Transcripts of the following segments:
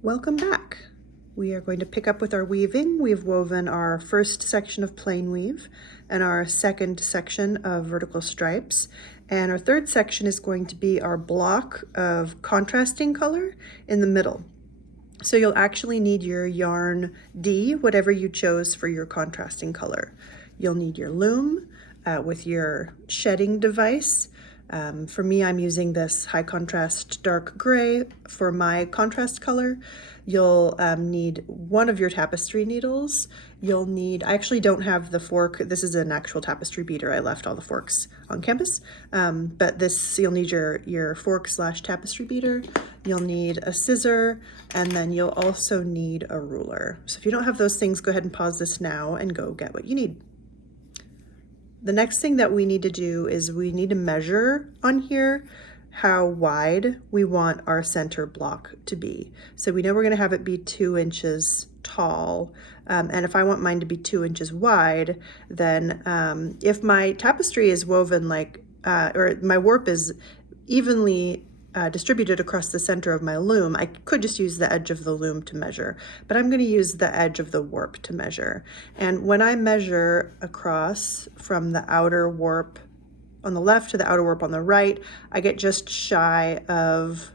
Welcome back. We are going to pick up with our weaving. We've woven our first section of plain weave and our second section of vertical stripes. And our third section is going to be our block of contrasting color in the middle. So you'll actually need your yarn D, whatever you chose for your contrasting color. You'll need your loom with your shedding device. For me, I'm using this high contrast dark gray for my contrast color. You'll need one of your tapestry needles. You'll need, I actually don't have the fork. This is an actual tapestry beater. I left all the forks on campus. But this, you'll need your fork / tapestry beater. You'll need a scissor, and then you'll also need a ruler. So if you don't have those things, go ahead and pause this now and go get what you need. The next thing that we need to do is we need to measure on here how wide we want our center block to be. So we know we're going to have it be 2 inches tall. And if I want mine to be 2 inches wide, then if my tapestry is woven like, or my warp is evenly distributed across the center of my loom, I could just use the edge of the loom to measure, but I'm going to use the edge of the warp to measure. And when I measure across from the outer warp on the left to the outer warp on the right, I get just shy of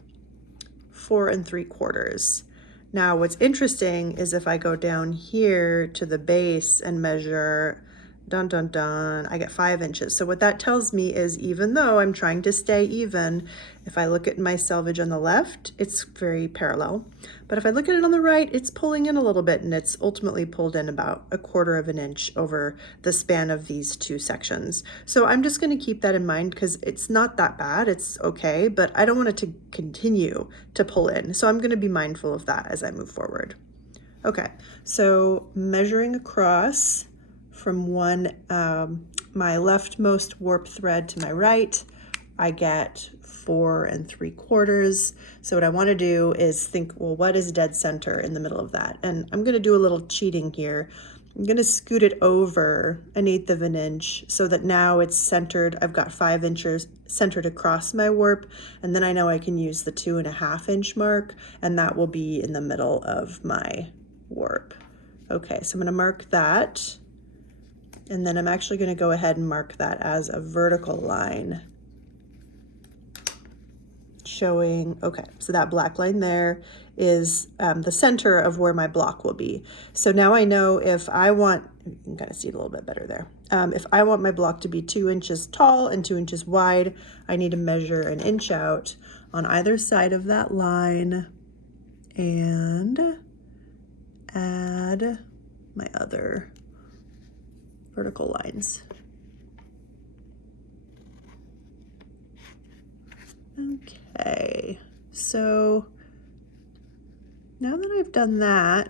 4 3/4. Now what's interesting is if I go down here to the base and measure, dun dun dun, I get 5 inches. So what that tells me is, even though I'm trying to stay even, if I look at my selvage on the left, it's very parallel. But if I look at it on the right, it's pulling in a little bit, and it's ultimately pulled in about 1/4 of an inch over the span of these two sections. So I'm just going to keep that in mind because it's not that bad. It's okay, but I don't want it to continue to pull in. So I'm going to be mindful of that as I move forward. Okay, so measuring across from my leftmost warp thread to my right, I get 4 3/4. So what I want to do is think, well, what is dead center in the middle of that? And I'm going to do a little cheating here. I'm going to scoot it over 1/8 of an inch so that now it's centered. I've got 5 inches centered across my warp, and then I know I can use the 2.5 inch mark, and that will be in the middle of my warp. Okay, so I'm going to mark that. And then I'm actually going to go ahead and mark that as a vertical line showing, okay, so that black line there is the center of where my block will be. So now I know if I want, you can kind of see it a little bit better there. If I want my block to be 2 inches tall and 2 inches wide, I need to measure 1 inch out on either side of that line and add my other vertical lines. Okay, so now that I've done that,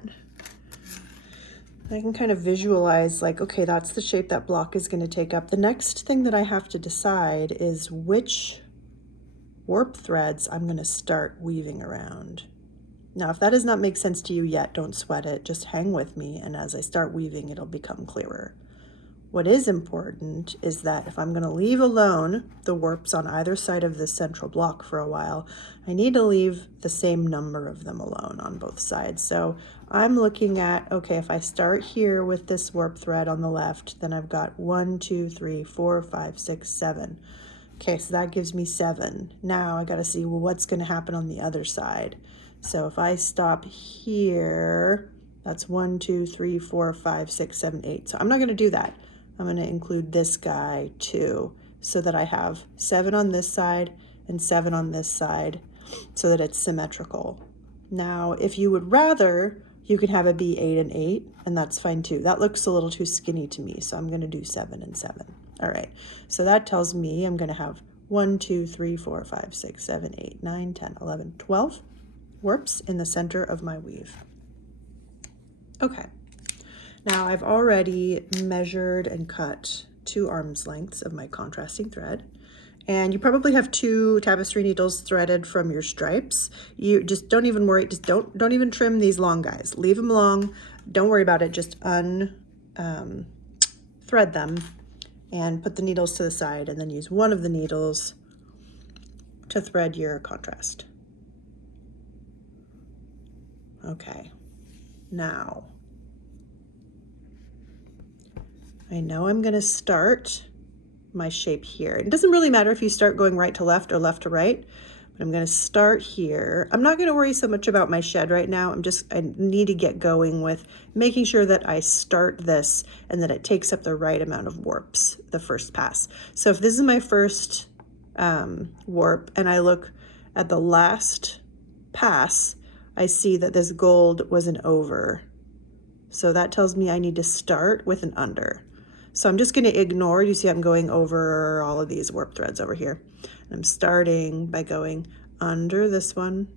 I can kind of visualize like, okay, that's the shape that block is going to take up. The next thing that I have to decide is which warp threads I'm going to start weaving around. Now, if that does not make sense to you yet, don't sweat it. Just hang with me, and as I start weaving, it'll become clearer. What is important is that if I'm going to leave alone the warps on either side of this central block for a while, I need to leave the same number of them alone on both sides. So I'm looking at, okay, if I start here with this warp thread on the left, then I've got 1, 2, 3, 4, 5, 6, 7. Okay, so that gives me 7. Now I got to see, well, what's going to happen on the other side. So if I stop here, that's 1, 2, 3, 4, 5, 6, 7, 8. So I'm not going to do that. I'm going to include this guy too, so that I have 7 on this side and 7 on this side, so that it's symmetrical. Now, if you would rather, you could have it be 8 and 8, and that's fine too. That looks a little too skinny to me, so I'm going to do 7 and 7. All right, so that tells me I'm going to have 1, 2, 3, 4, 5, 6, 7, 8, 9, 10, 11, 12 warps in the center of my weave. Okay. Now I've already measured and cut 2 arm's lengths of my contrasting thread, and you probably have 2 tapestry needles threaded from your stripes. You just don't even worry, just don't even trim these long guys. Leave them long, don't worry about it, just thread them and put the needles to the side, and then use one of the needles to thread your contrast. Okay, now I know I'm going to start my shape here. It doesn't really matter if you start going right to left or left to right, but I'm going to start here. I'm not going to worry so much about my shed right now. I need to get going with making sure that I start this and that it takes up the right amount of warps the first pass. So if this is my first warp and I look at the last pass, I see that this gold was an over. So that tells me I need to start with an under. So I'm just going to ignore, you see I'm going over all of these warp threads over here. And I'm starting by going under this one,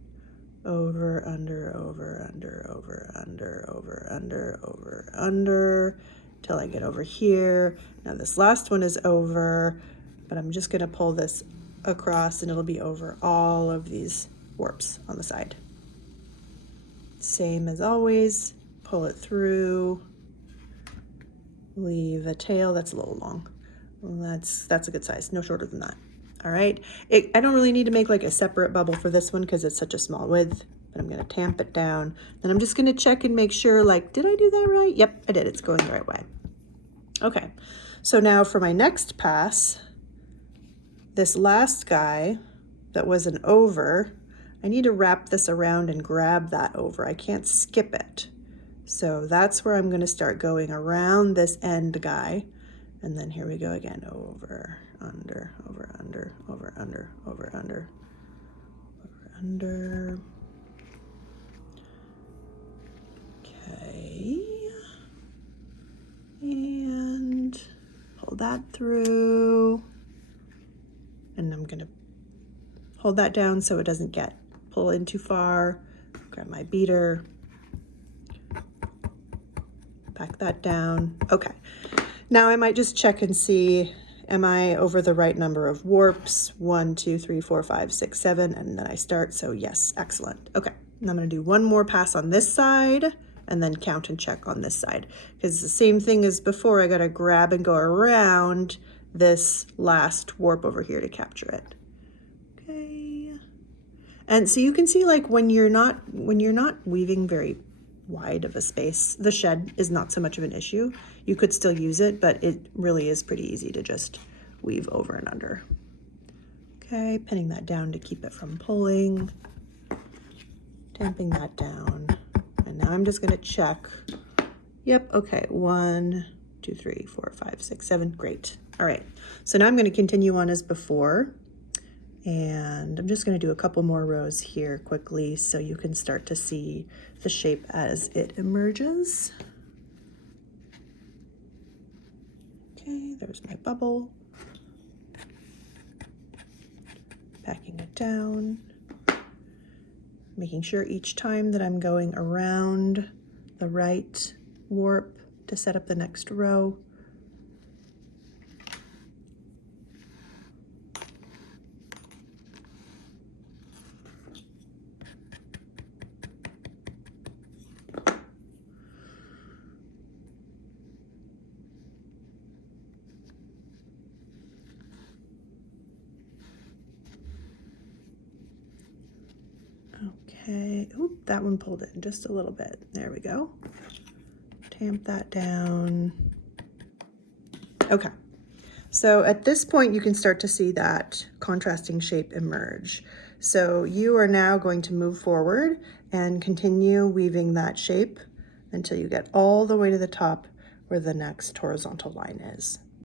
over, under, over, under, over, under, over, under, over, under, till I get over here. Now this last one is over, but I'm just going to pull this across and it'll be over all of these warps on the side. Same as always, pull it through. Leave a tail that's a little long. Well, that's a good size, no shorter than that. All right, I don't really need to make like a separate bubble for this one because it's such a small width, but I'm going to tamp it down. Then I'm just going to check and make sure, like, did I do that right? Yep, I did. It's going the right way. Okay, so now for my next pass, this last guy that was an over, I need to wrap this around and grab that over. I can't skip it. So that's where I'm going to start going around this end guy. And then here we go again. Over, under, over, under, over, under, over, under, over, under. Okay. And pull that through. And I'm going to hold that down so it doesn't pull in too far. Grab my beater. Pack that down. Okay, now I might just check and see, am I over the right number of warps? 1, 2, 3, 4, 5, 6, 7, and then I start. So yes, excellent. Okay, and I'm going to do one more pass on this side and then count and check on this side, because it's the same thing as before. I got to grab and go around this last warp over here to capture it. Okay, and so you can see, like, when you're not weaving very wide of a space, the shed is not so much of an issue. You could still use it, but it really is pretty easy to just weave over and under. Okay, pinning that down to keep it from pulling, tamping that down, and now I'm just going to check. Yep, okay, 1, 2, 3, 4, 5, 6, 7, great. All right, so now I'm going to continue on as before. And I'm just going to do a couple more rows here quickly so you can start to see the shape as it emerges. Okay, there's my bubble. Packing it down. Making sure each time that I'm going around the right warp to set up the next row. Okay, oop, that one pulled in just a little bit. There we go. Tamp that down. Okay, so at this point you can start to see that contrasting shape emerge. So you are now going to move forward and continue weaving that shape until you get all the way to the top where the next horizontal line is.